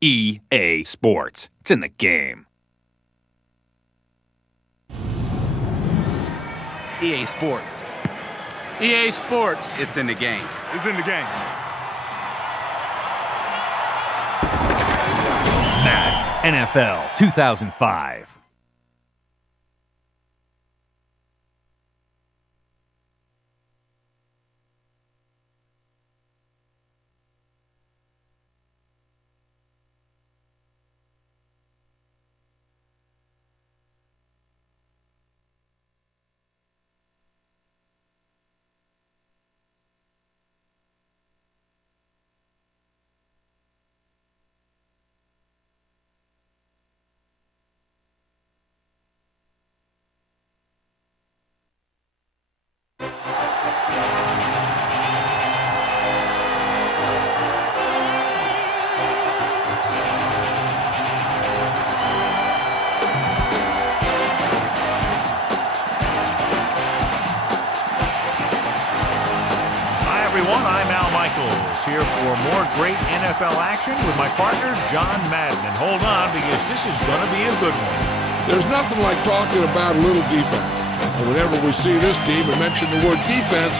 EA Sports. It's in the game. EA Sports. EA Sports. It's in the game. It's in the game. Madden NFL 2005. Here for more great NFL action with my partner, John Madden. And hold on, because this is going to be a good one. There's nothing like talking about a little defense. And whenever we see this team and mention the word defense,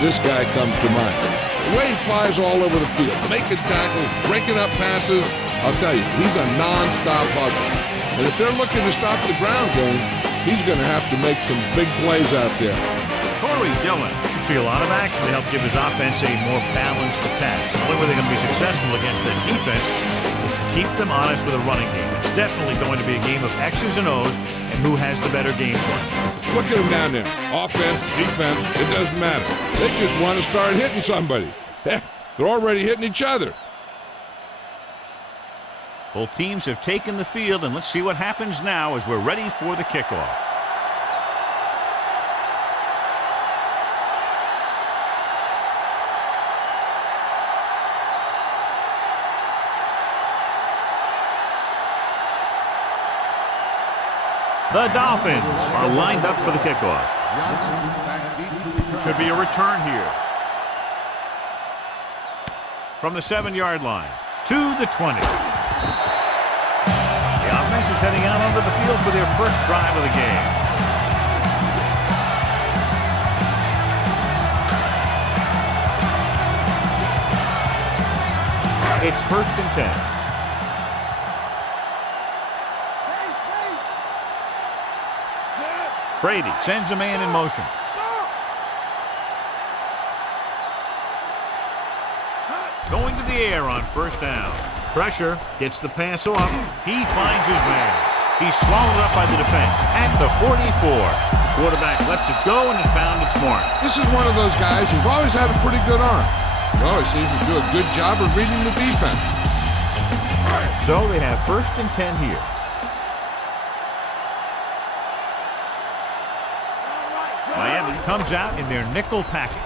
this guy comes to mind. The way he flies all over the field, making tackles, breaking up passes, I'll tell you, he's a non-stop hustler. And if they're looking to stop the ground game, he's going to have to make some big plays out there. Corey Dillon should see a lot of action to help give his offense a more balanced attack. The only way they're going to be successful against that defense is to keep them honest with a running game. It's definitely going to be a game of X's and O's and who has the better game plan. Look at them down there. Offense, defense, it doesn't matter. They just want to start hitting somebody. They're already hitting each other. Both teams have taken the field, and let's see what happens now as we're ready for the kickoff. The Dolphins are lined up for the kickoff. Should be a return here. From the 7-yard line to the 20. The offense is heading out onto the field for their first drive of the game. It's 1st and 10. Brady sends a man in motion. Going to the air on 1st down. Pressure, gets the pass off. He finds his man. He's swallowed up by the defense at the 44. Quarterback lets it go and it found its mark. This is one of those guys who's always had a pretty good arm. He always seems to do a good job of reading the defense. So they have 1st and 10 here. Miami comes out in their nickel package.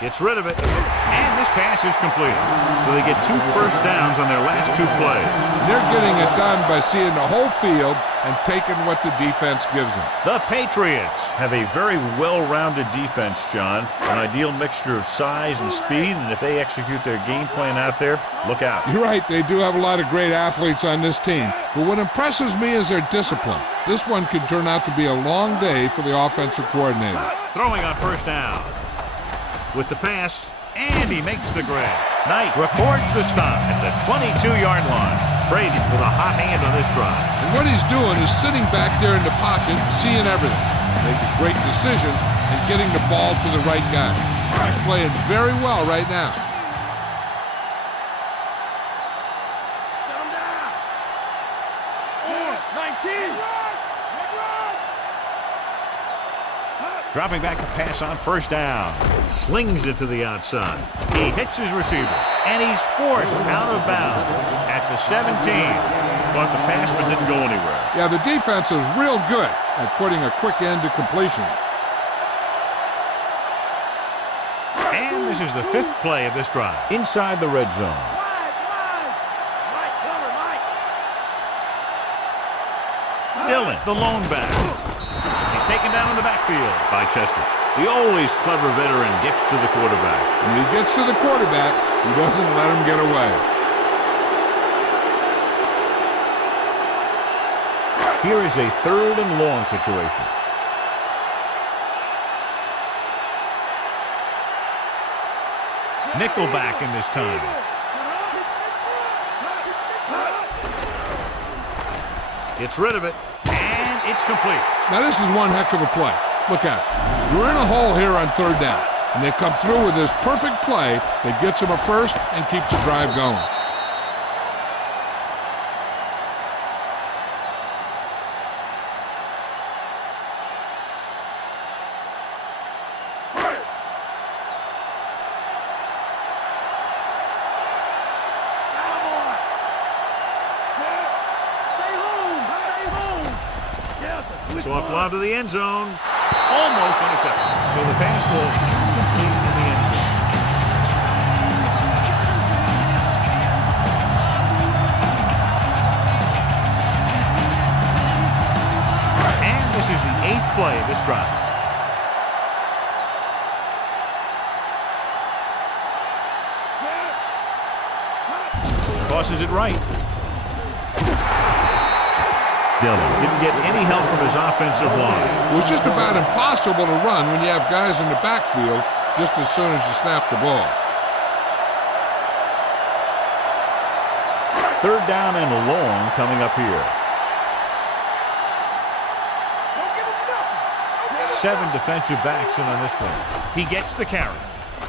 Gets rid of it, and this pass is completed. So they get 2 first downs on their last 2 plays. They're getting it done by seeing the whole field and taking what the defense gives them. The Patriots have a very well-rounded defense, John. An ideal mixture of size and speed, and if they execute their game plan out there, look out. You're right, they do have a lot of great athletes on this team. But what impresses me is their discipline. This one could turn out to be a long day for the offensive coordinator. Throwing on 1st down. With the pass, and he makes the grab. Knight records the stop at the 22-yard line. Brady with a hot hand on this drive. And what he's doing is sitting back there in the pocket, seeing everything, making great decisions, and getting the ball to the right guy. He's playing very well right now. Dropping back to pass on 1st down. Slings it to the outside. He hits his receiver, and he's forced out of bounds at the 17. Caught the pass but didn't go anywhere. Yeah, the defense is real good at putting a quick end to completion. And this is the 5th play of this drive. Inside the red zone. Dillon, the lone back. Taken down in the backfield by Chester. The always clever veteran gets to the quarterback. When he gets to the quarterback, he doesn't let him get away. Here is a 3rd and long situation. Nickelback in this time. Gets rid of it, and it's complete. Now this is one heck of a play. Look at it. You're in a hole here on 3rd down, and they come through with this perfect play that gets them a first and keeps the drive going. So off lob to the end zone. Almost intercepted. So the pass was incomplete in the end zone. And this is the 8th play of this drive. Tosses it right. Didn't get any help from his offensive line. It was just about impossible to run when you have guys in the backfield just as soon as you snap the ball. 3rd down and long coming up here. 7 defensive backs in on this one. He gets the carry.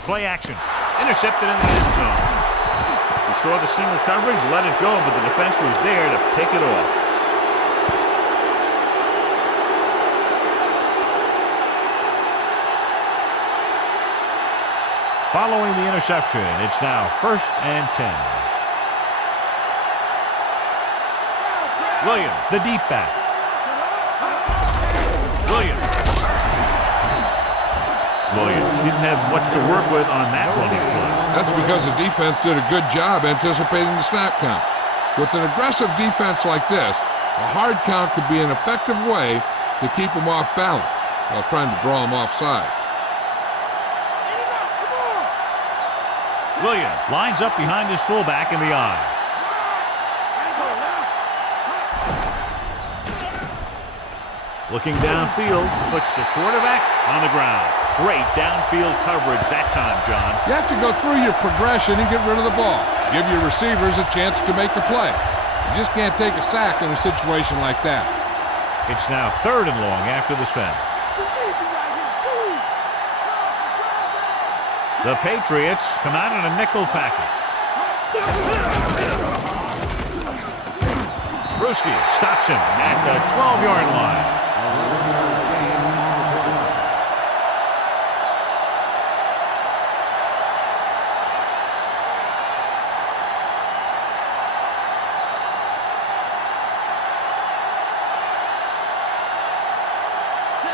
Play action. Intercepted in the end zone. He saw the single coverage, let it go, but the defense was there to pick it off. Following the interception, it's now 1st and 10. Williams, the deep back. Williams didn't have much to work with on that running play. That's because the defense did a good job anticipating the snap count. With an aggressive defense like this, a hard count could be an effective way to keep them off balance while trying to draw them off sides. Williams lines up behind his fullback in the eye. Looking downfield, puts the quarterback on the ground. Great downfield coverage that time, John. You have to go through your progression and get rid of the ball. Give your receivers a chance to make a play. You just can't take a sack in a situation like that. It's now 3rd and long after the send. The Patriots come out in a nickel package. Brewski stops him at the 12-yard line.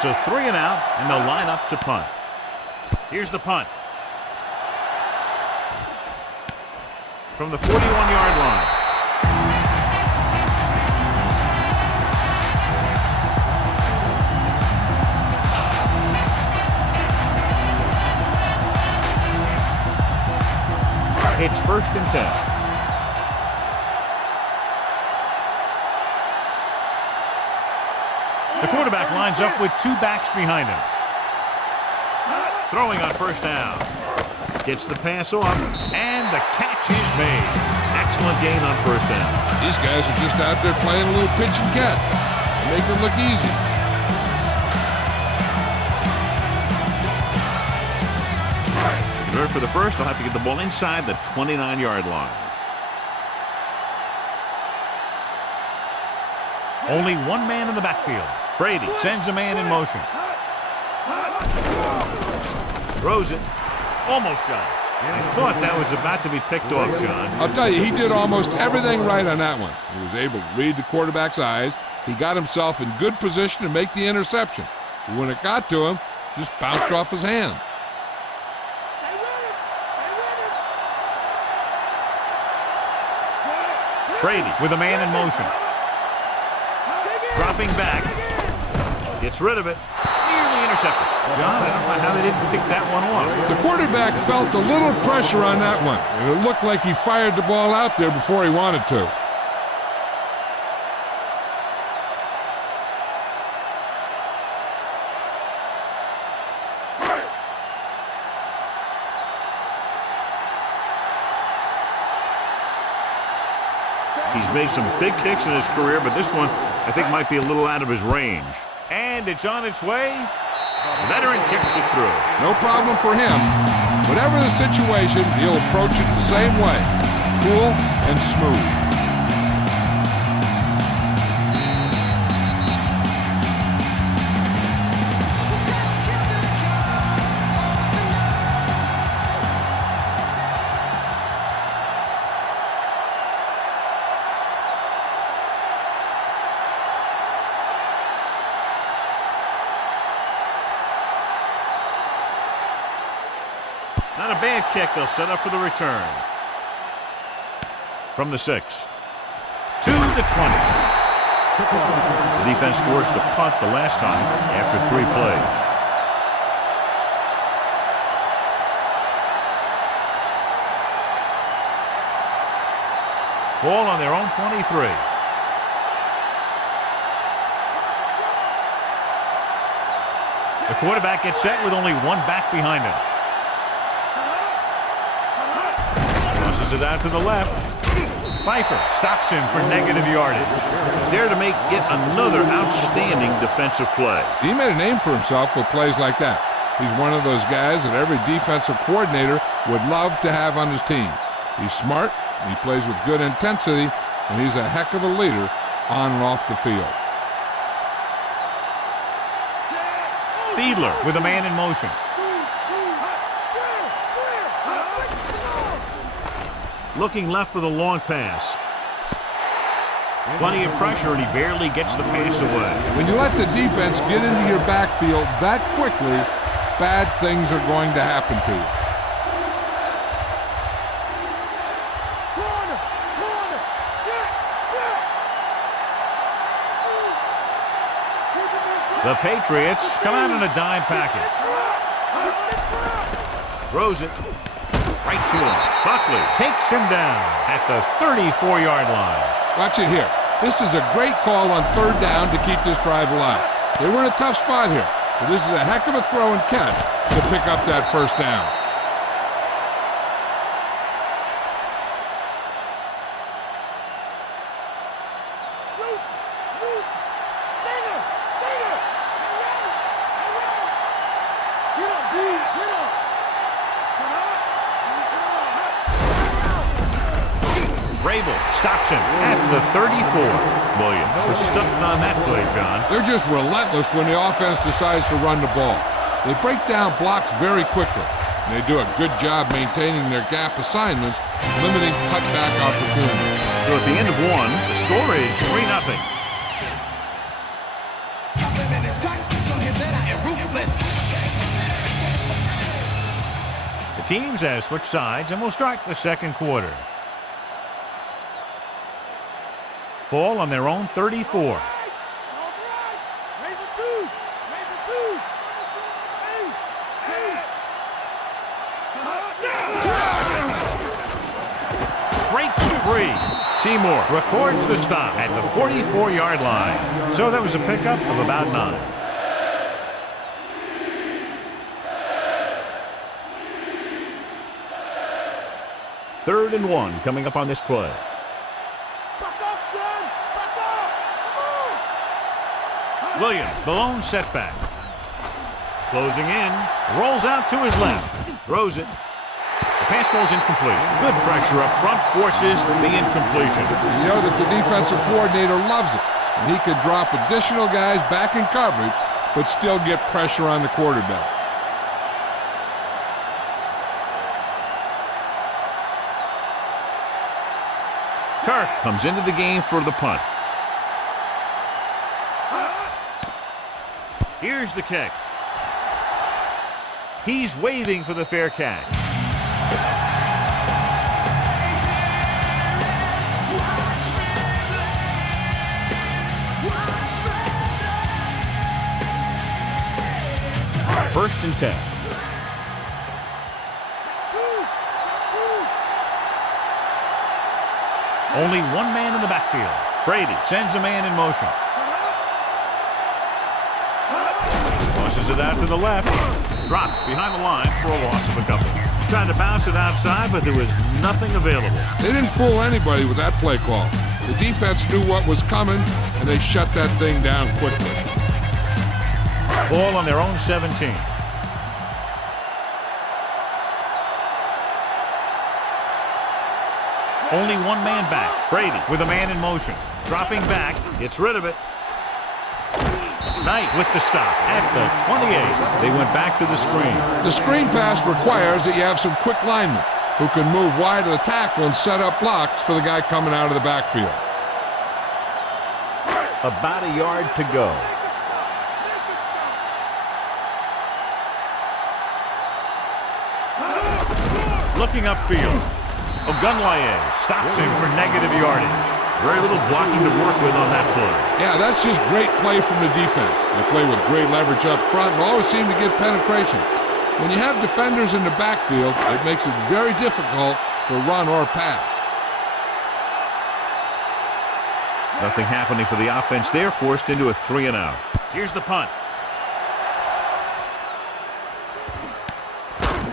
So 3 and out, and they'll line up to punt. Here's the punt. From the 41-yard line. It's 1st and 10. The quarterback lines up with 2 backs behind him. Throwing on 1st down. Gets the pass off, and the catch is made. Excellent gain on 1st down. These guys are just out there playing a little pitch and catch. They make it look easy. To convert for the first, they'll have to get the ball inside the 29-yard line. Only 1 man in the backfield. Brady sends a man in motion. Throws it. Almost got it. And I thought that was about to be picked off, John. I'll tell you, he did almost everything right on that one. He was able to read the quarterback's eyes. He got himself in good position to make the interception. But when it got to him, just bounced off his hand. Brady with a man in motion. Dropping back. Gets rid of it. Nearly intercepted. John, I don't know how they didn't pick that one off. The quarterback felt a little pressure on that one, and it looked like he fired the ball out there before he wanted to. He's made some big kicks in his career, but this one I think might be a little out of his range. And it's on its way. The veteran kicks it through. No problem for him. Whatever the situation, he'll approach it the same way. Cool and smooth. Not a bad kick. They'll set up for the return. From the 6. To the 20. The defense forced a punt the last time after 3 plays. Ball on their own 23. The quarterback gets set with only one back behind him. Tosses it out to the left. Pfeiffer stops him for negative yardage. He's there to make yet another outstanding defensive play. He made a name for himself with plays like that. He's one of those guys that every defensive coordinator would love to have on his team. He's smart, he plays with good intensity, and he's a heck of a leader on and off the field. Fiedler with a man in motion. Looking left for the long pass. Plenty of pressure, and he barely gets the pass away. When you let the defense get into your backfield that quickly, bad things are going to happen to you. The Patriots come out in a dime package. Throws it right to him. Buckley takes him down at the 34-yard line. Watch it here. This is a great call on 3rd down to keep this drive alive. They were in a tough spot here, but this is a heck of a throw and catch to pick up that 1st down. Stops him at the 34. Williams was stuffed on that play, John. They're just relentless when the offense decides to run the ball. They break down blocks very quickly. And they do a good job maintaining their gap assignments, limiting cutback opportunities. So at the end of 1, the score is 3-0. The teams have switched sides, and we'll start the 2nd quarter. Ball on their own 34. Breaks free. Seymour records the stop at the 44-yard line. So that was a pickup of about 9. Third and 1 coming up on this play. Williams, the lone setback. Closing in, rolls out to his left, throws it. The pass falls incomplete. Good pressure up front forces the incompletion. You know that the defensive coordinator loves it. And he could drop additional guys back in coverage, but still get pressure on the quarterback. Turk comes into the game for the punt. Here's the kick. He's waving for the fair catch. First and 10. Only one man in the backfield. Brady sends a man in motion. Tosses it out to the left. Dropped behind the line for a loss of a couple. tried to bounce it outside, but there was nothing available. They didn't fool anybody with that play call. The defense knew what was coming, and they shut that thing down quickly. Ball on their own 17. Only one man back. Brady with a man in motion. Dropping back. Gets rid of it. Knight with the stop at the 28. They went back to the screen. The screen pass requires that you have some quick linemen who can move wide of the tackle and set up blocks for the guy coming out of the backfield. About a yard to go. Looking upfield. Ogunlaye stops him for negative yardage. Very little blocking to work with on that play. Yeah, that's just great play from the defense. They play with great leverage up front and always seem to get penetration. When you have defenders in the backfield, it makes it very difficult to run or pass. Nothing happening for the offense there, forced into a 3-and-out. Here's the punt.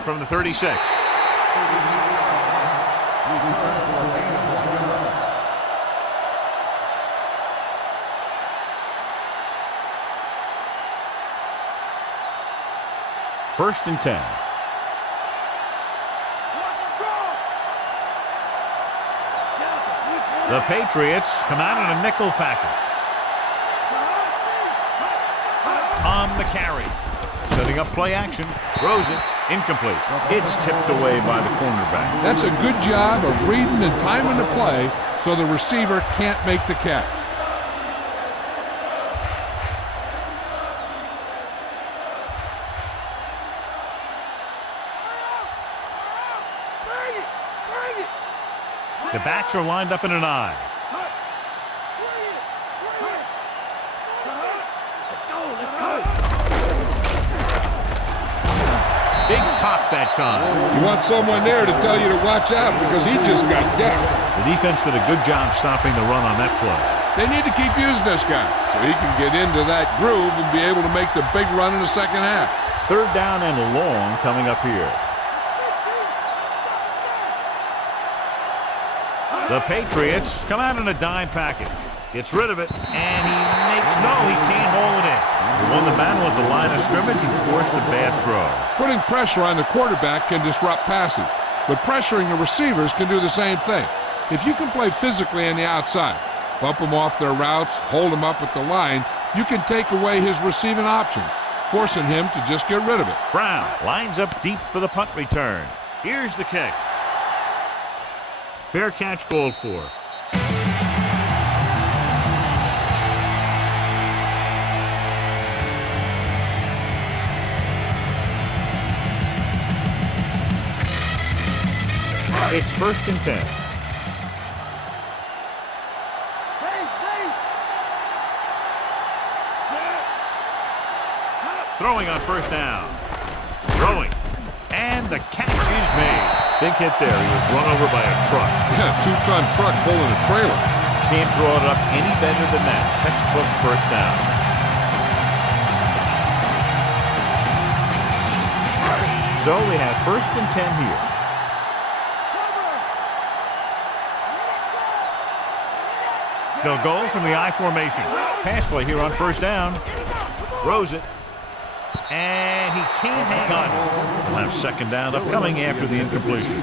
From the 36. First and 10. The Patriots come out in a nickel package. On the carry. Setting up play action. Throws it. Incomplete. It's tipped away by the cornerback. That's a good job of reading and timing the play so the receiver can't make the catch. The backs are lined up in an I. Big pop that time. You want someone there to tell you to watch out because he just got decked. The defense did a good job stopping the run on that play. They need to keep using this guy so he can get into that groove and be able to make the big run in the second half. Third down and long coming up here. The Patriots come out in a dime package. Gets rid of it, and he can't hold it in. He won the battle at the line of scrimmage and forced a bad throw. Putting pressure on the quarterback can disrupt passing, but pressuring the receivers can do the same thing. If you can play physically on the outside, bump them off their routes, hold them up at the line, you can take away his receiving options, forcing him to just get rid of it. Brown lines up deep for the punt return. Here's the kick. Fair catch called for. It's first and 10. Throwing on first down. Throwing. And the catch is made. Big hit there. He was run over by a truck. Yeah, two-ton truck pulling a trailer. Can't draw it up any better than that. Textbook first down. So we have first and 10 here. They'll go from the I formation. Pass play here on first down. Throws it. And he can't hang on. We'll have second down upcoming after the incompletion.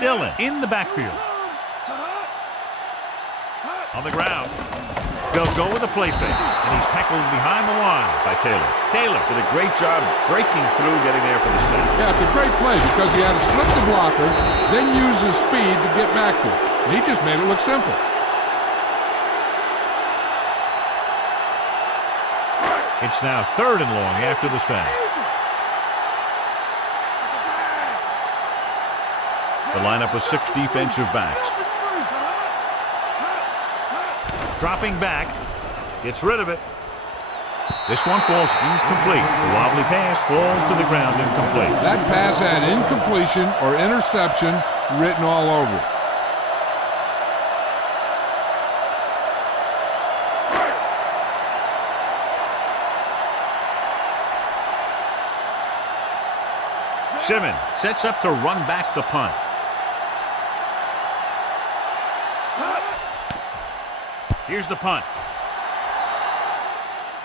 Dillon in the backfield. On the ground. They'll go with a play fake, and he's tackled behind the line by Taylor. Taylor did a great job breaking through, getting there for the sack. Yeah, it's a great play because he had to slip the blocker, then use his speed to get back to it. And he just made it look simple. It's now third and long after the sack. The lineup with 6 defensive backs. Dropping back, gets rid of it, This one falls incomplete. The wobbly pass falls to the ground incomplete. That pass had incompletion or interception written all over it. Simmons sets up to run back the punt. Here's the punt.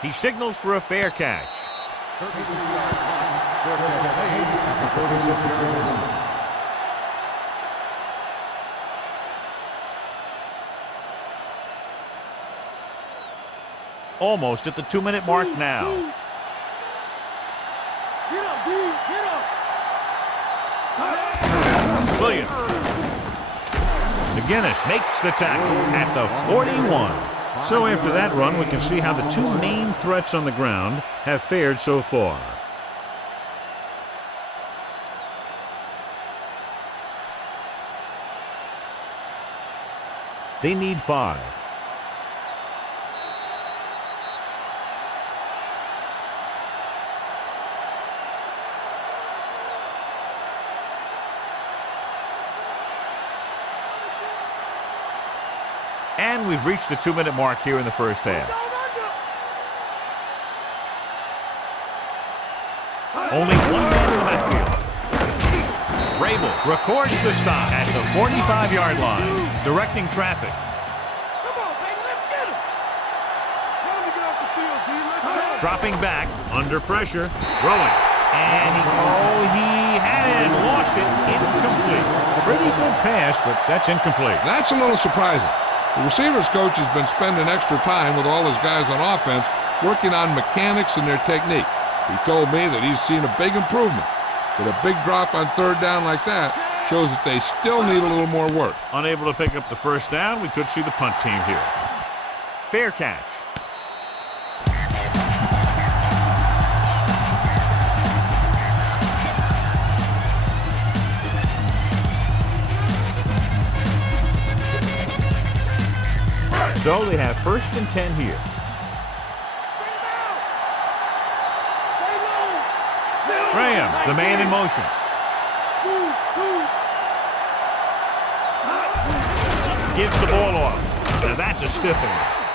He signals for a fair catch. Almost at the 2-minute mark now. Williams. McGinnis makes the tackle at the 41. So after that run, we can see how the two main threats on the ground have fared so far. They need 5. And we've reached the 2-minute mark here in the first half. Only one man in the backfield. Vrabel records the stop at the 45-yard line, directing traffic. Dropping back, under pressure, throwing. And he had it and lost it. Incomplete. Pretty good pass, but that's incomplete. That's a little surprising. The receivers coach has been spending extra time with all his guys on offense working on mechanics and their technique. He told me that he's seen a big improvement, but a big drop on 3rd down like that shows that they still need a little more work. Unable to pick up the first down, we could see the punt team here. Fair catch. So they have 1st and 10 here. Graham, the man in motion. Gives the ball off. Now that's a stiffing.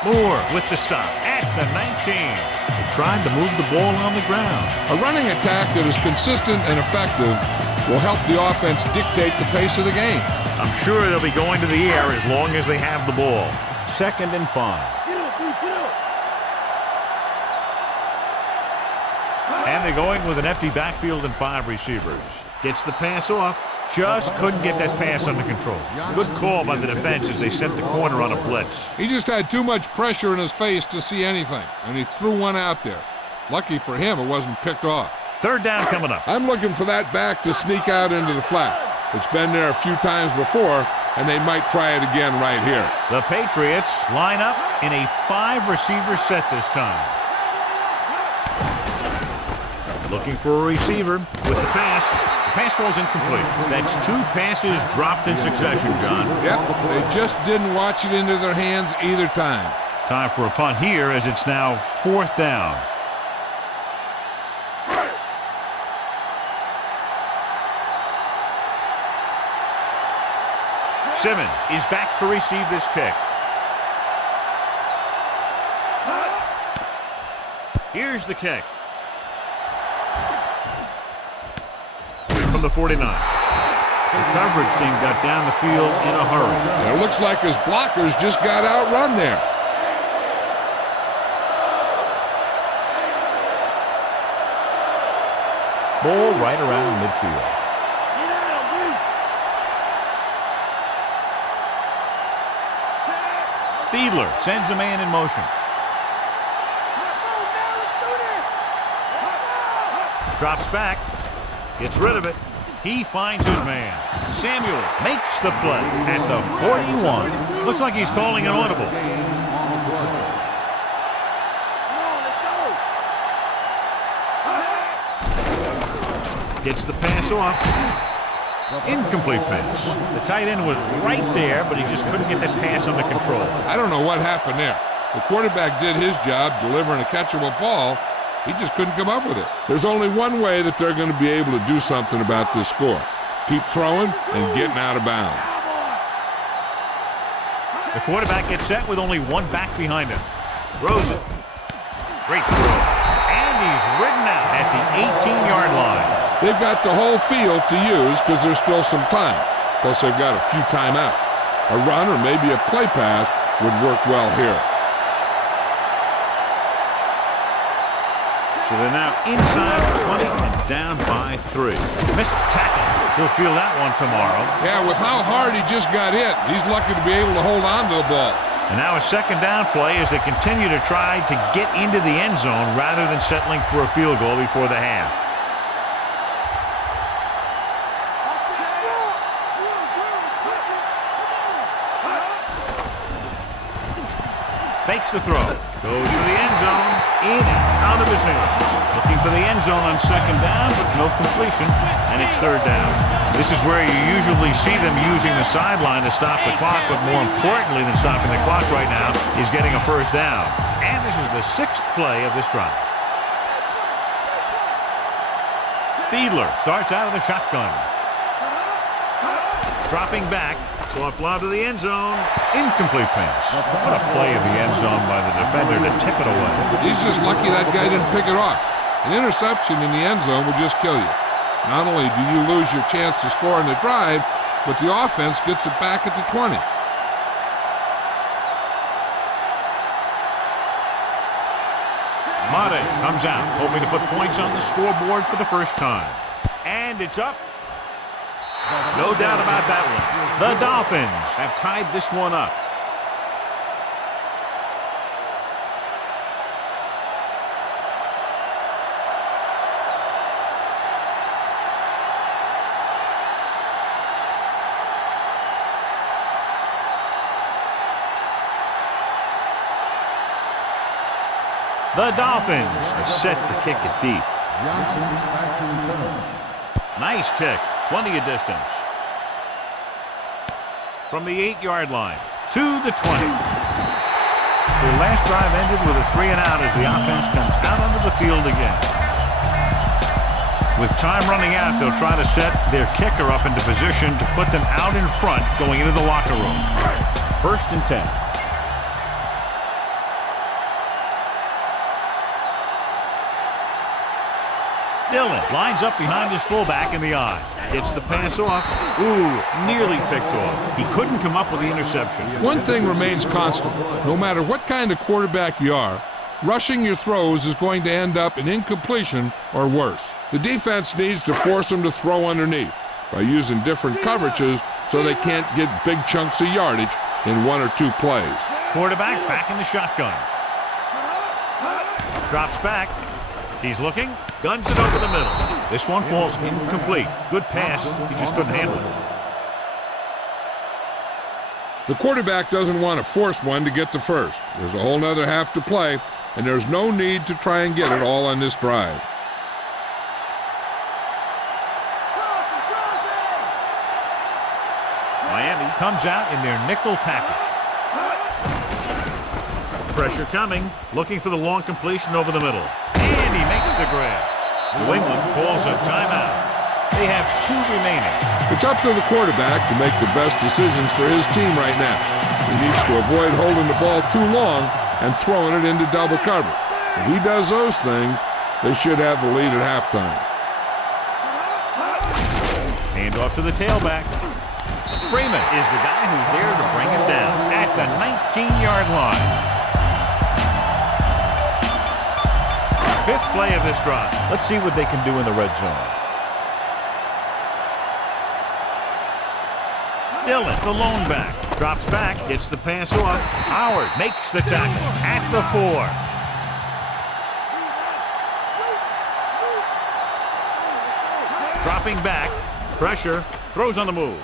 Moore with the stop at the 19. They're trying to move the ball on the ground. A running attack that is consistent and effective will help the offense dictate the pace of the game. I'm sure they'll be going to the air as long as they have the ball. 2nd and 5. And they're going with an empty backfield and 5 receivers. Gets the pass off. Just couldn't get that pass under control. Good call by the defense as they sent the corner on a blitz. He just had too much pressure in his face to see anything, and he threw one out there. Lucky for him, it wasn't picked off. 3rd down coming up. I'm looking for that back to sneak out into the flat. It's been there a few times before, and they might try it again right here. The Patriots line up in a 5-receiver set this time. Looking for a receiver with the pass. The pass falls incomplete. That's 2 passes dropped in succession, John. Yep, they just didn't watch it into their hands either time. Time for a punt here as it's now 4th down. Simmons is back to receive this kick. Here's the kick. From the 49. The coverage team got down the field in a hurry. And it looks like his blockers just got outrun there. Ball right around midfield. Fiedler sends a man in motion. Drops back. Gets rid of it. He finds his man. Samuel makes the play at the 41. Looks like he's calling an audible. Gets the pass off. Incomplete pass. The tight end was right there, but he just couldn't get that pass under control. I don't know what happened there. The quarterback did his job delivering a catchable ball. He just couldn't come up with it. There's only one way that they're going to be able to do something about this score. Keep throwing and getting out of bounds. The quarterback gets set with only one back behind him. Throws it. Great throw. And he's ridden out at the 18-yard line. They've got the whole field to use because there's still some time. Plus, they've got a few timeouts. A run or maybe a play pass would work well here. So they're now inside the 20 and down by 3. Missed tackle. He'll feel that one tomorrow. Yeah, with how hard he just got hit, he's lucky to be able to hold on to the ball. And now a second down play as they continue to try to get into the end zone rather than settling for a field goal before the half. Fakes the throw. Goes to the end zone. In and out of his hands. Looking for the end zone on second down, but no completion. And it's third down. This is where you usually see them using the sideline to stop the clock, but more importantly than stopping the clock right now is getting a first down. And this is the 6th play of this drive. Fiedler starts out of the shotgun. Dropping back. Soft lob to the end zone. Incomplete pass. What a play in the end zone by the defender to tip it away. He's just lucky that guy didn't pick it off. An interception in the end zone will just kill you. Not only do you lose your chance to score in the drive, but the offense gets it back at the 20. Mate comes out, hoping to put points on the scoreboard for the first time. And it's up. No doubt about that one. The Dolphins have tied this one up. The Dolphins are set to kick it deep. Nice kick. Plenty of distance. From the 8-yard line to the 20. Their last drive ended with a 3-and-out as the offense comes out onto the field again. With time running out, they'll try to set their kicker up into position to put them out in front going into the locker room. 1st and 10. Dillon lines up behind his fullback in the eye. Gets the pass off. Ooh, nearly picked off. He couldn't come up with the interception. One thing remains constant. No matter what kind of quarterback you are, rushing your throws is going to end up in incompletion or worse. The defense needs to force them to throw underneath by using different coverages so they can't get big chunks of yardage in 1 or 2 plays. Quarterback back in the shotgun. Drops back. He's looking. Guns it over the middle. This one falls incomplete. Good pass. He just couldn't handle it. The quarterback doesn't want to force one to get to first. There's a whole nother half to play, and there's no need to try and get it all on this drive. Miami comes out in their nickel package. Pressure coming. Looking for the long completion over the middle. And he makes the grab. New England calls a timeout. They have 2 remaining. It's up to the quarterback to make the best decisions for his team right now. He needs to avoid holding the ball too long and throwing it into double cover. If he does those things, they should have the lead at halftime. Hand off to the tailback. Freeman is the guy who's there to bring him down at the 19-yard line. 5th play of this drive. Let's see what they can do in the red zone. Dillon, the lone back. Drops back, gets the pass off. Howard makes the tackle at the 4. Dropping back. Pressure. Throws on the move.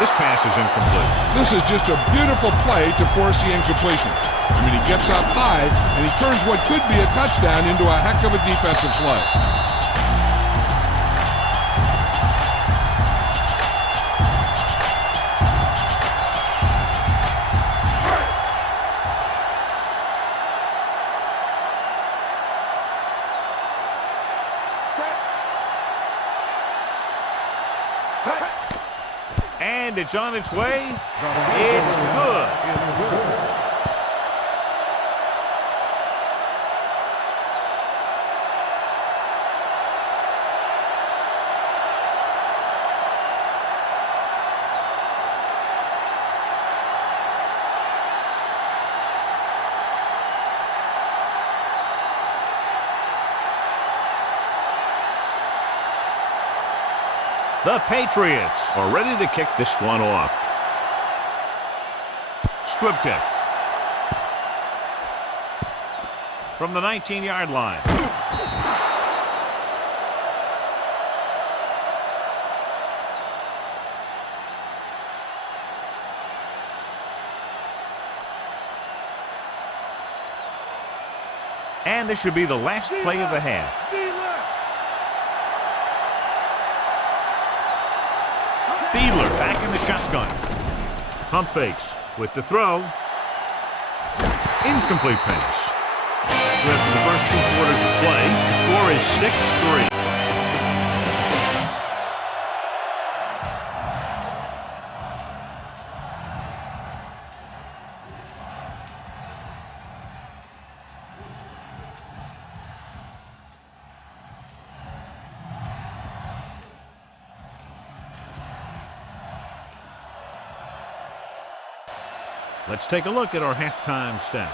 This pass is incomplete. This is just a beautiful play to force the incompletion. I mean, he gets up high, and he turns what could be a touchdown into a heck of a defensive play. it's on its way. It's good. The Patriots are ready to kick this one off. Squib kick. From the 19-yard line. And this should be the last play of the half. Fiedler back in the shotgun. Pump fakes with the throw. Incomplete pass. So after the first 2 quarters of play, the score is 6-3. Let's take a look at our halftime stats.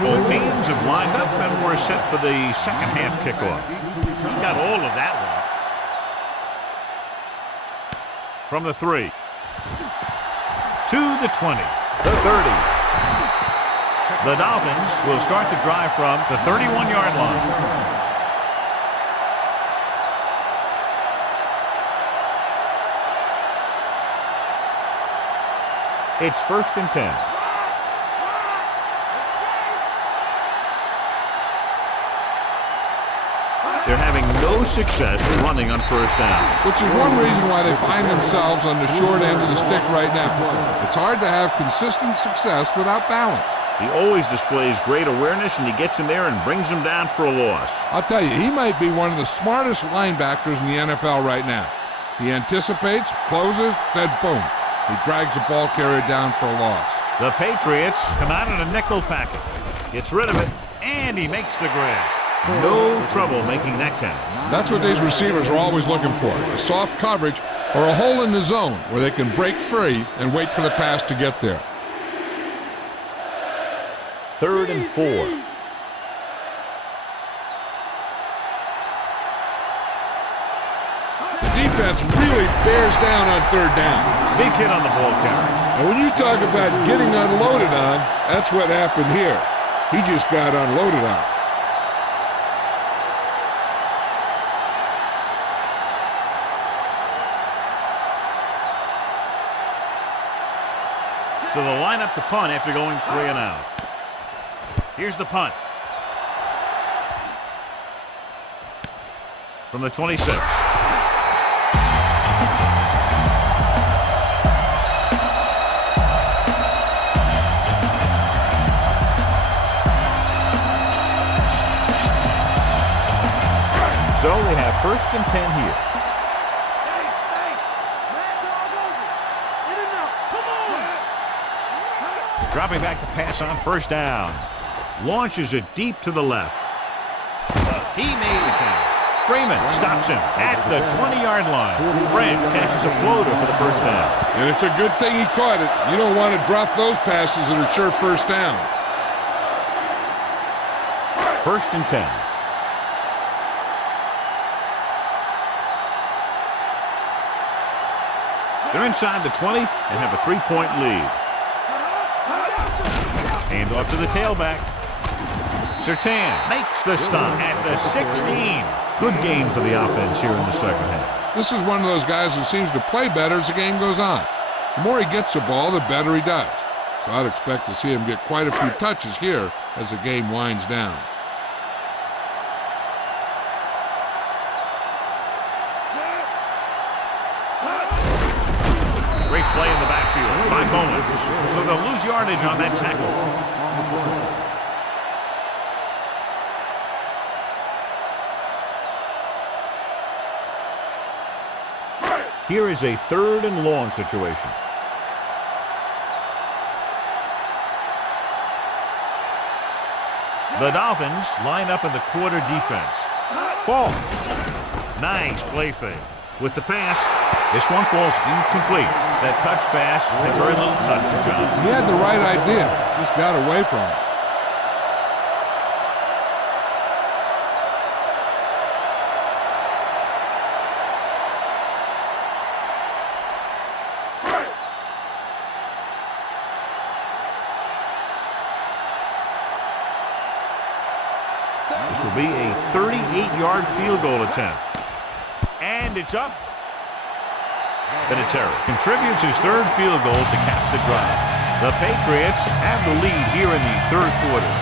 Both teams have lined up and we're set for the second half kickoff. He got all of that one. From the 3. To the 20. The 30. The Dolphins will start the drive from the 31-yard line. It's 1st and 10. They're having no success running on 1st down. Which is one reason why they find themselves on the short end of the stick right now. It's hard to have consistent success without balance. He always displays great awareness, and he gets in there and brings them down for a loss. I'll tell you, he might be one of the smartest linebackers in the NFL right now. He anticipates, closes, then boom. He drags the ball carrier down for a loss. The Patriots come out in a nickel package. Gets rid of it, and he makes the grab. No trouble making that count. That's what these receivers are always looking for, a soft coverage or a hole in the zone where they can break free and wait for the pass to get there. 3rd and 4. The defense really bears down on 3rd down. Big hit on the ball carrier. And when you talk about getting unloaded on, that's what happened here. He just got unloaded on. So they'll line up the punt after going 3 and out. Here's the punt. From the 26. So we have 1st and 10 here. Dropping back to pass on 1st down. Launches it deep to the left. He made the catch. Freeman stops him at the 20-yard line. Branch catches a floater for the 1st down. And it's a good thing he caught it. You don't want to drop those passes that are sure 1st downs. 1st and 10. They're inside the 20 and have a 3-point lead. Hand off to the tailback. Surtain makes the stop at the 16. Good game for the offense here in the second half. This is one of those guys who seems to play better as the game goes on. The more he gets the ball, the better he does. So I'd expect to see him get quite a few touches here as the game winds down. Great play in the backfield by opponents. So they'll lose yardage on that tackle. Here is a 3rd and long situation. The Dolphins line up in the quarter defense. Fall. Nice play fake. With the pass, this one falls incomplete. That touch pass had very little touch, John. He had the right idea, just got away from it. This will be a 38-yard field goal attempt. And it's up. Vinatieri contributes his 3rd field goal to cap the drive. The Patriots have the lead here in the 3rd quarter.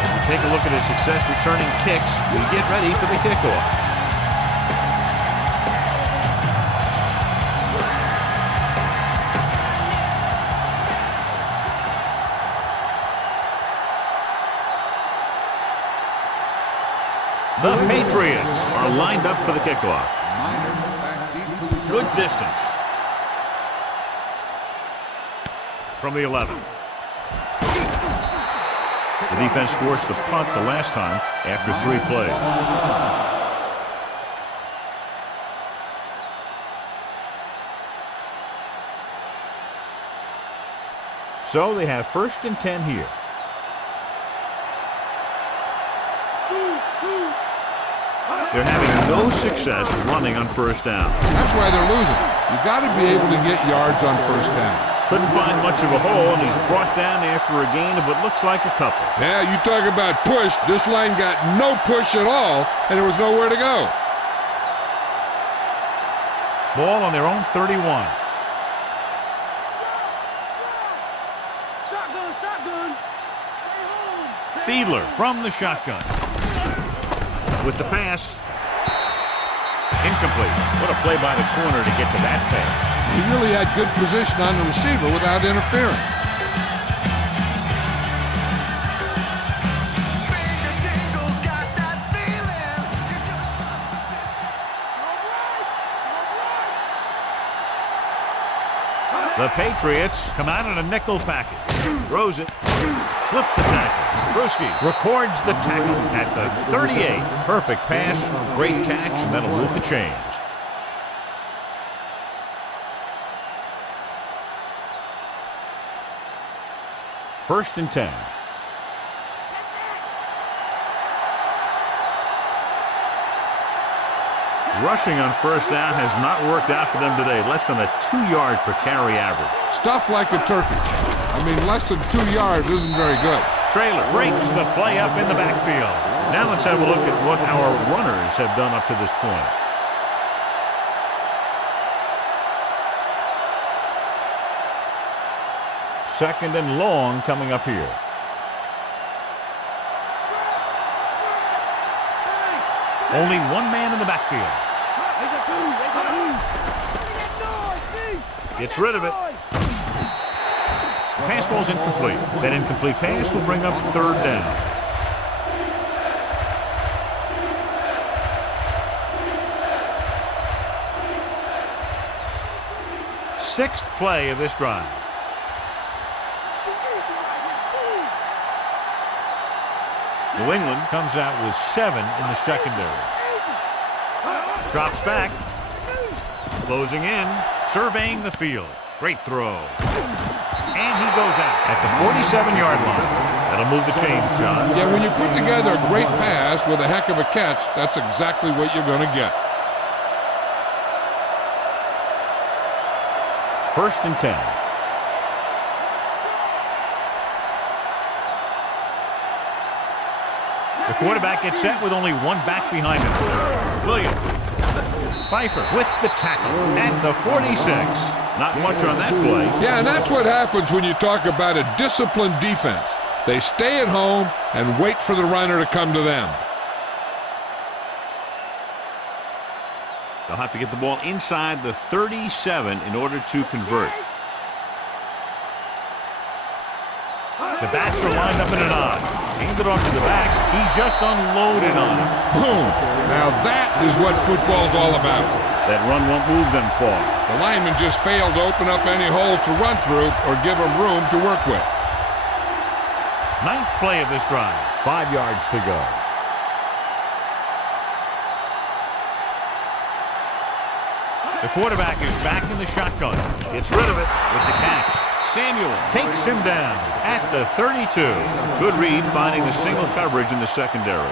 As we take a look at his success returning kicks, we get ready for the kickoff. The Patriots are lined up for the kickoff. Good distance. From the 11. The defense forced the punt the last time after 3 plays. So they have 1st and 10 here. They're having no success running on 1st down. That's why they're losing. You got to be able to get yards on 1st down. Couldn't find much of a hole, and he's brought down after a gain of what looks like a couple. Yeah, you talk about push. This line got no push at all, and there was nowhere to go. Ball on their own 31. Shotgun. Fiedler from the shotgun. With the pass. Incomplete. What a play by the corner to get to that pass. He really had good position on the receiver without interfering. The Patriots come out in a nickel package. Throws it. Slips the tackle. Bruschi records the tackle at the 38. Perfect pass. Great catch, and that'll move the chains. First and 10. Rushing on 1st down has not worked out for them today. Less than a 2-yard per carry average. Stuff like a turkey. I mean, less than 2 yards isn't very good. Trailer breaks the play up in the backfield. Now let's have a look at what our runners have done up to this point. Second and long coming up here. Only one man in the backfield. Gets rid of it. Pass falls incomplete. That incomplete pass will bring up 3rd down. Sixth play of this drive. New England comes out with 7 in the secondary. Drops back. Closing in. Surveying the field. Great throw. And he goes out at the 47-yard line. That'll move the chains, John. Yeah, when you put together a great pass with a heck of a catch, that's exactly what you're going to get. First and 10. The quarterback gets set with only one back behind him. Williams. Pfeiffer with the tackle at the 46. Not much on that play. Yeah, and that's what happens when you talk about a disciplined defense. They stay at home and wait for the runner to come to them. They'll have to get the ball inside the 37 in order to convert. The backs are lined up in an I. Handed off to the back. He just unloaded on it. Boom. Now that is what football's all about. That run won't move them far. The lineman just failed to open up any holes to run through or give him room to work with. Ninth play of this drive. 5 yards to go. The quarterback is back in the shotgun. Gets rid of it with the catch. Samuel takes him down at the 32. Good read finding the single coverage in the secondary.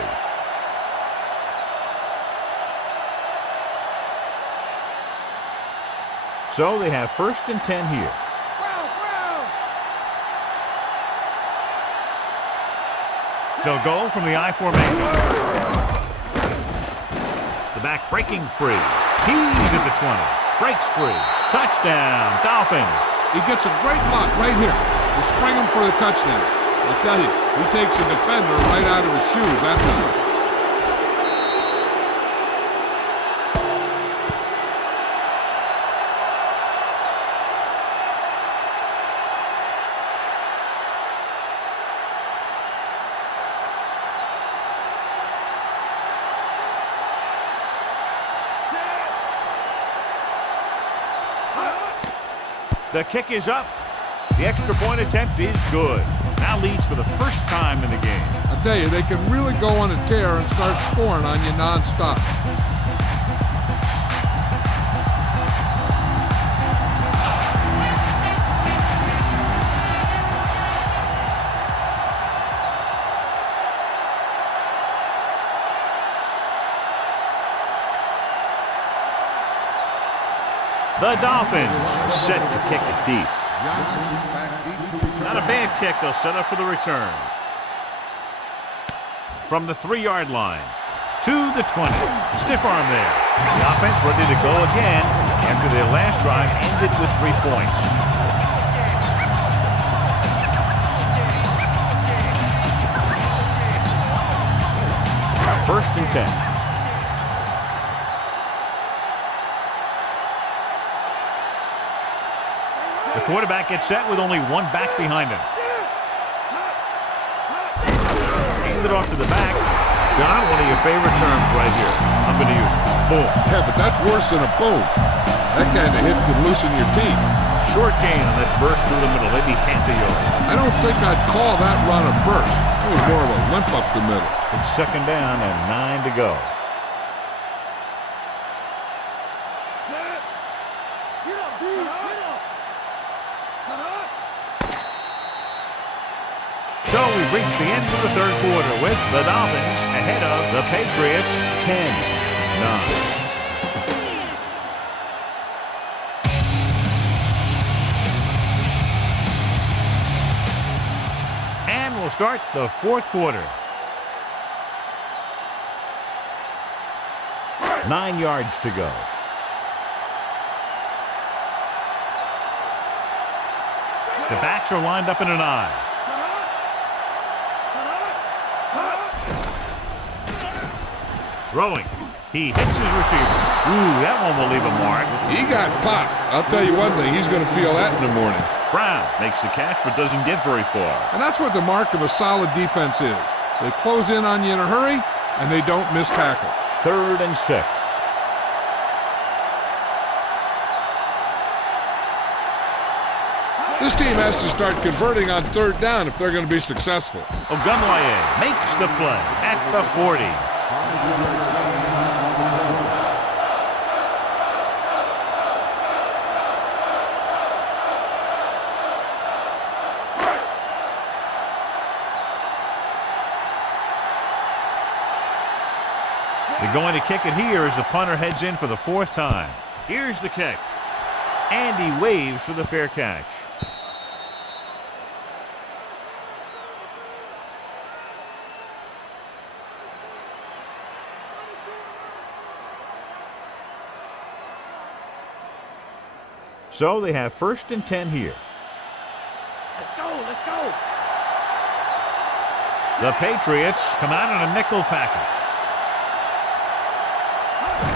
So they have 1st and 10 here. They'll go from the I formation. The back breaking free. He's at the 20. Breaks free. Touchdown, Dolphins. He gets a great look right here to spring him for the touchdown. I'll tell you, he takes a defender right out of his shoes that time. The kick is up. The extra point attempt is good. Now leads for the first time in the game. I tell you, they can really go on a tear and start scoring on you nonstop. The Dolphins set to kick it deep. Not a bad kick. They'll set up for the return. From the 3-yard line to the 20. Stiff arm there. The offense ready to go again after their last drive ended with 3 points. First and 10. The quarterback gets set with only one back behind him. Handed off to the back. John, one of your favorite terms right here. I'm going to use it. Boom. Yeah, but that's worse than a boom. That kind of hit could loosen your teeth. Short gain on that burst through the middle, maybe half a yard. I don't think I'd call that run a burst. It was more of a limp up the middle. It's 2nd down and 9 to go. So we've reached the end of the 3rd quarter with the Dolphins ahead of the Patriots 10-9. And we'll start the 4th quarter. 9 yards to go. The backs are lined up in an I. Throwing. He hits his receiver. Ooh, that one will leave a mark. He got popped. I'll tell you one thing, he's going to feel that in the morning. Brown makes the catch but doesn't get very far. And that's what the mark of a solid defense is. They close in on you in a hurry, and they don't miss tackle. 3rd and 6. This team has to start converting on 3rd down if they're going to be successful. Ogunlaye makes the play at the 40. They're going to kick it here as the punter heads in for the 4th time. Here's the kick. And he waves for the fair catch. So they have 1st and 10 here. Let's go, let's go. The Patriots come out in a nickel package.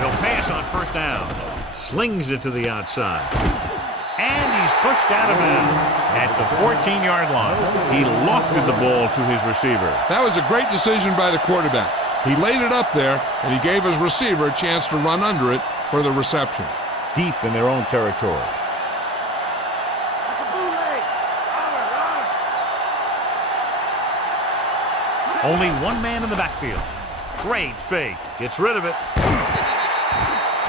He'll pass on 1st down. Slings it to the outside. And he's pushed out of bounds at the 14-yard line. He lofted the ball to his receiver. That was a great decision by the quarterback. He laid it up there, and he gave his receiver a chance to run under it for the reception. Deep in their own territory. Only one man in the backfield. Great fake. Gets rid of it.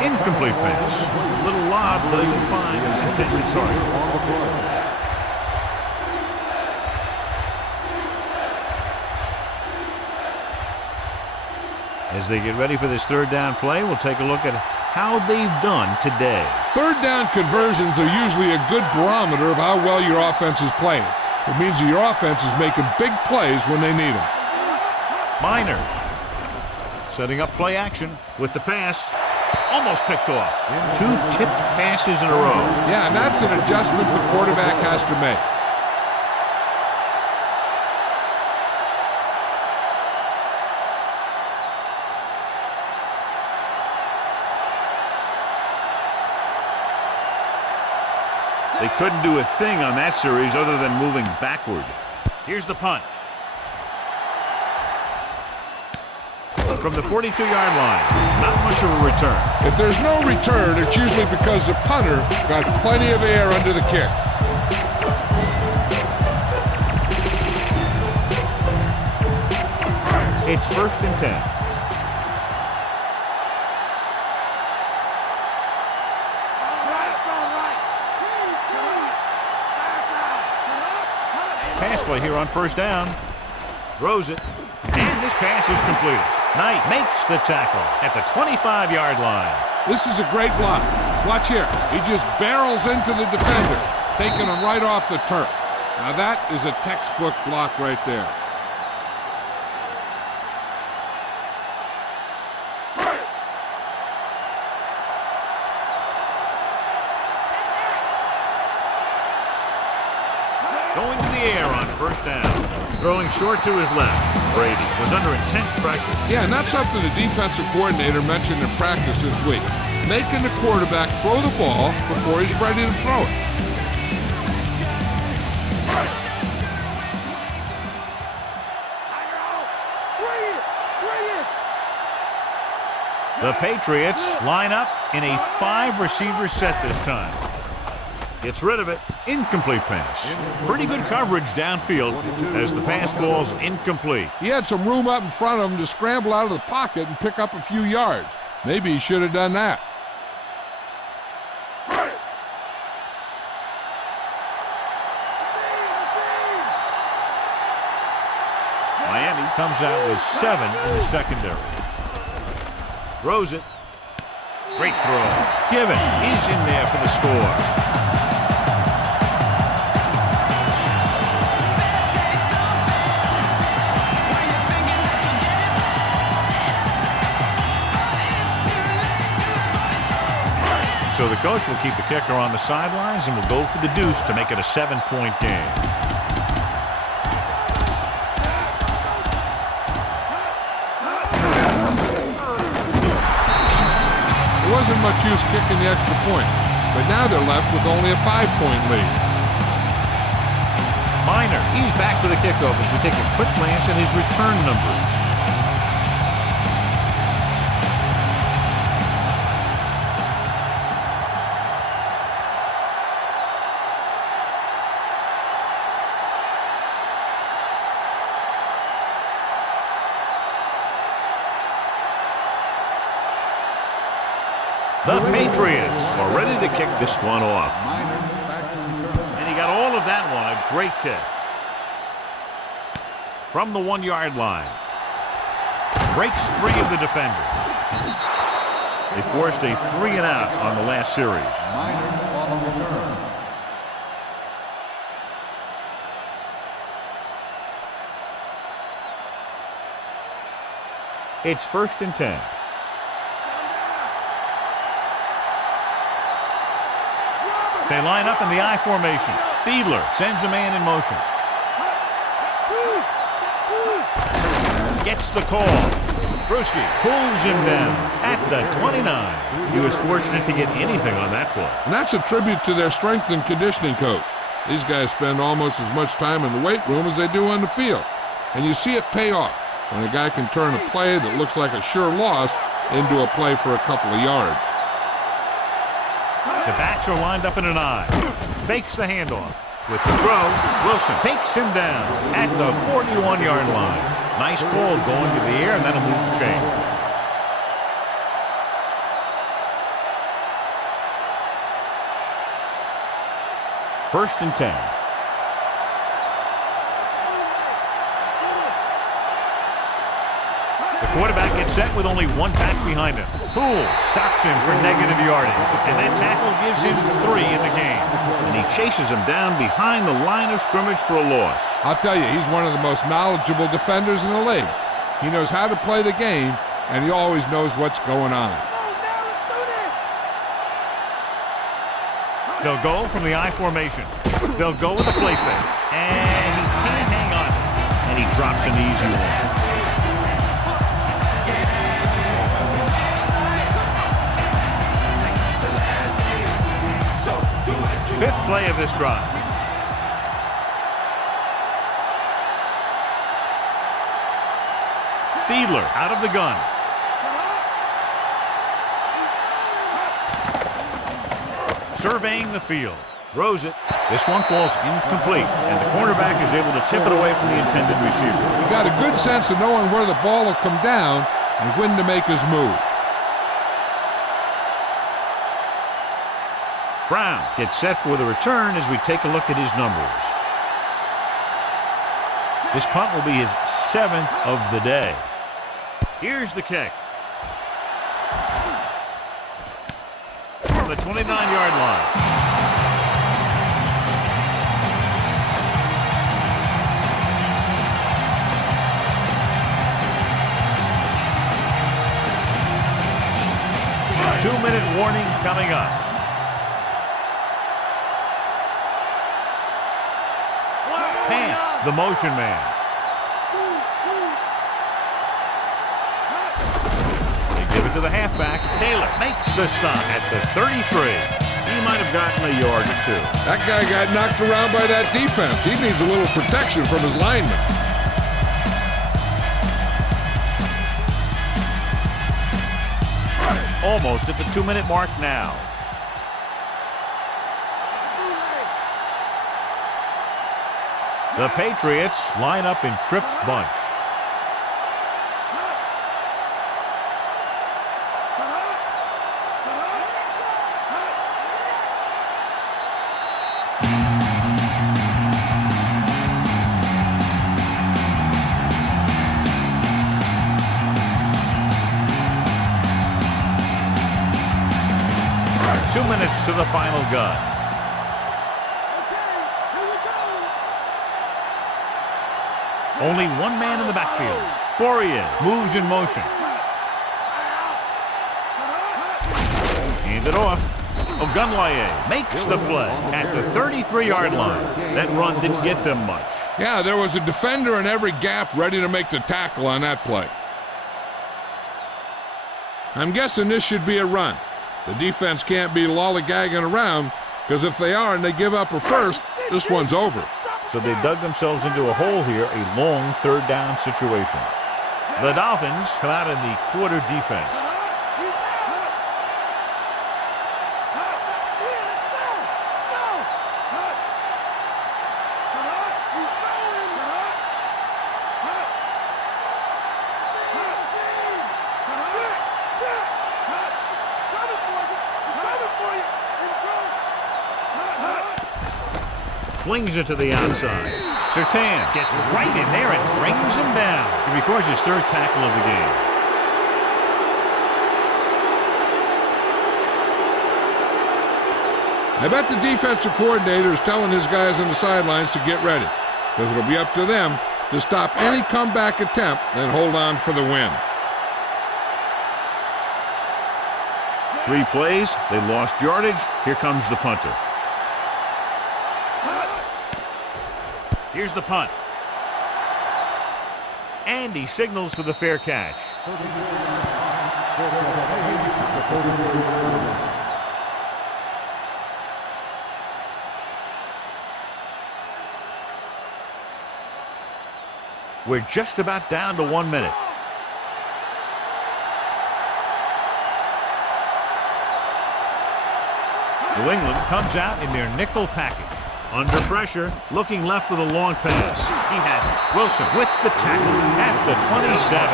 Incomplete pass. A little lob doesn't find his intended target. As they get ready for this third down play, we'll take a look at how they've done today. Third down conversions are usually a good barometer of how well your offense is playing. It means that your offense is making big plays when they need them. Minor setting up play action with the pass. Almost picked off. Two tipped passes in a row. Yeah, and that's an adjustment the quarterback has to make. They couldn't do a thing on that series other than moving backward. Here's the punt. From the 42-yard line. Not much of a return. If there's no return, it's usually because the punter got plenty of air under the kick. It's 1st and 10. Pass play here on 1st down. Throws it. And this pass is completed. Knight makes the tackle at the 25-yard line. This is a great block. Watch here. He just barrels into the defender, taking him right off the turf. Now that is a textbook block right there. Going to the air on 1st down. Throwing short to his left. Brady was under intense pressure. Yeah, and that's something the defensive coordinator mentioned in practice this week. Making the quarterback throw the ball before he's ready to throw it. The Patriots line up in a 5-receiver set this time. Gets rid of it. Incomplete pass. Pretty good coverage downfield as the pass falls incomplete. He had some room up in front of him to scramble out of the pocket and pick up a few yards. Maybe he should have done that. Miami comes out with 7 in the secondary. Throws it. Great throw. Given is in there for the score. So the coach will keep the kicker on the sidelines and will go for the deuce to make it a 7-point game. There wasn't much use kicking the extra point, but now they're left with only a 5-point lead. Minor, he's back for the kickoff as we take a quick glance at his return numbers. The Patriots are ready to kick this one off. And he got all of that one, a great kick. From the 1-yard line. Breaks free of the defender. They forced a 3-and-out on the last series. It's 1st and 10. They line up in the I formation. Fiedler sends a man in motion. Gets the call. Bruschi pulls him down at the 29. He was fortunate to get anything on that play. And that's a tribute to their strength and conditioning coach. These guys spend almost as much time in the weight room as they do on the field. And you see it pay off when a guy can turn a play that looks like a sure loss into a play for a couple of yards. The backs are lined up in an I. Fakes the handoff. With the throw, Wilson takes him down at the 41-yard line. Nice call going to the air, and that'll move the chain. First and 10. The quarterback gets set with only one back behind him. Poole stops him for negative yardage, and that tackle gives him 3 in the game. And he chases him down behind the line of scrimmage for a loss. I'll tell you, he's one of the most knowledgeable defenders in the league. He knows how to play the game, and he always knows what's going on. They'll go from the I formation. They'll go with a play fake. And he can't hang on. And he drops an easy one. Fifth play of this drive. Fiedler out of the gun. Surveying the field. Throws it. This one falls incomplete, and the cornerback is able to tip it away from the intended receiver. He got a good sense of knowing where the ball will come down and when to make his move. Brown gets set for the return as we take a look at his numbers. This punt will be his 7th of the day. Here's the kick. From the 29-yard line. Two-minute warning coming up. Pass, the motion man. They give it to the halfback. Taylor makes the stop at the 33. He might have gotten a yard or two. That guy got knocked around by that defense. He needs a little protection from his linemen. Almost at the 2-minute mark now. The Patriots line up in Tripp's bunch. Two minutes to the final gun. Only one man in the backfield. Fourier moves in motion. Hand it off. Ogunlaye makes the play at the 33-yard line. That run didn't get them much. Yeah, there was a defender in every gap ready to make the tackle on that play. I'm guessing this should be a run. The defense can't be lollygagging around, because if they are and they give up a first, this one's over. So they dug themselves into a hole here, a long third down situation. The Dolphins come out in the quarter defense. Flings it to the outside. Surtain gets right in there and brings him down. He records his 3rd tackle of the game. I bet the defensive coordinator is telling his guys on the sidelines to get ready, because it'll be up to them to stop any comeback attempt and hold on for the win. 3 plays, they lost yardage. Here comes the punter. Here's the punt. And he signals for the fair catch. We're just about down to 1 minute. New England comes out in their nickel package. Under pressure, looking left for the long pass. He has it. Wilson with the tackle at the 27.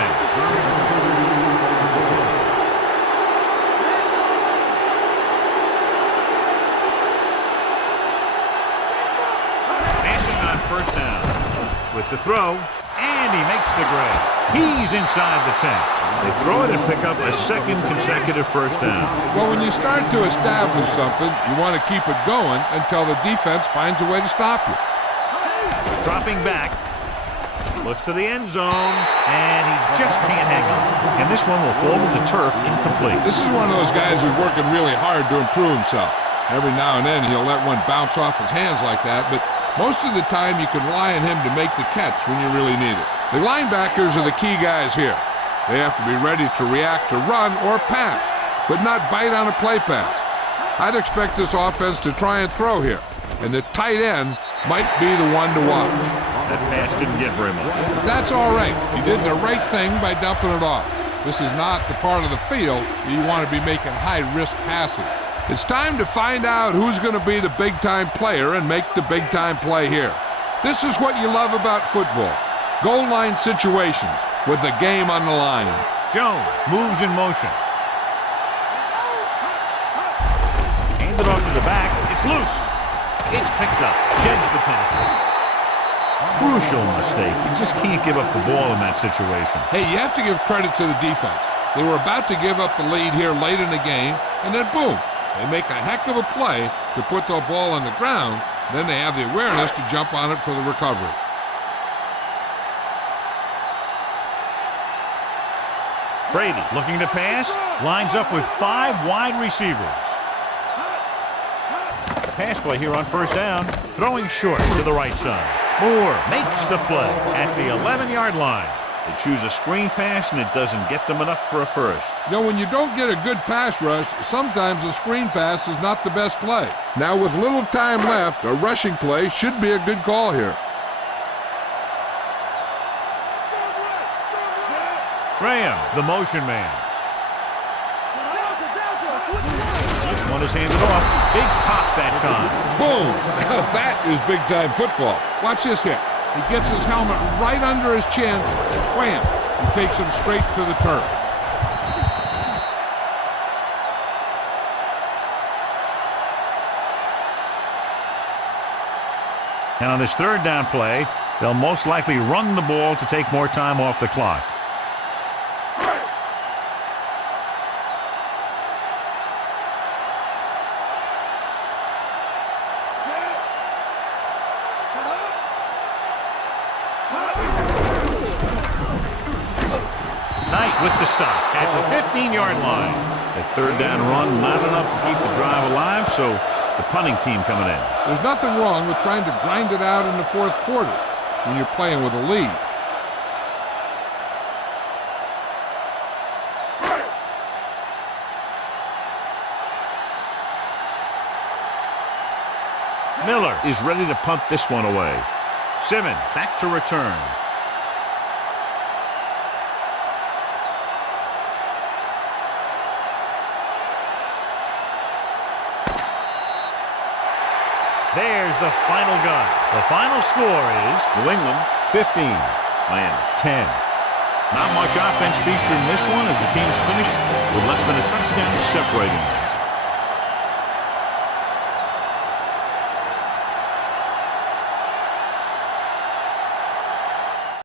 Passing on first down. With the throw, and he makes the grab. He's inside the 10. They throw it and pick up a second consecutive first down. Well, when you start to establish something, you want to keep it going until the defense finds a way to stop you. Dropping back, looks to the end zone, and he just can't hang on. And this one will fall to the turf incomplete. This is one of those guys who's working really hard to improve himself. Every now and then he'll let one bounce off his hands like that, but most of the time you can rely on him to make the catch when you really need it. The linebackers are the key guys here. They have to be ready to react to run or pass, but not bite on a play pass. I'd expect this offense to try and throw here, and the tight end might be the one to watch. That pass didn't get very much. That's all right. He did the right thing by dumping it off. This is not the part of the field that you want to be making high-risk passes. It's time to find out who's going to be the big-time player and make the big-time play here. This is what you love about football. Goal line situations with the game on the line. Jones moves in motion. Handed off to the back. It's loose. It's picked up. Sheds the tackle. Crucial mistake. You just can't give up the ball in that situation. Hey, you have to give credit to the defense. They were about to give up the lead here late in the game, and then boom, they make a heck of a play to put the ball on the ground. Then they have the awareness to jump on it for the recovery. Brady looking to pass, lines up with 5 wide receivers. Pass play here on first down, throwing short to the right side. Moore makes the play at the 11-yard line. They choose a screen pass, and it doesn't get them enough for a first. You know, when you don't get a good pass rush, sometimes a screen pass is not the best play. Now, with little time left, a rushing play should be a good call here. Graham, the motion man. This one is handed off. Big pop that time. Boom! That is big-time football. Watch this hit. He gets his helmet right under his chin. Wham! He takes him straight to the turf. And on this third down play, they'll most likely run the ball to take more time off the clock. With the stop at the 15-yard line. That third down run not enough to keep the drive alive, so the punting team coming in. There's nothing wrong with trying to grind it out in the fourth quarter when you're playing with a lead. Miller is ready to punt this one away. Simmons back to return. There's the final gun. The final score is New England 15, Miami 10. Not much offense featured in this one as the teams finished with less than a touchdown separating them.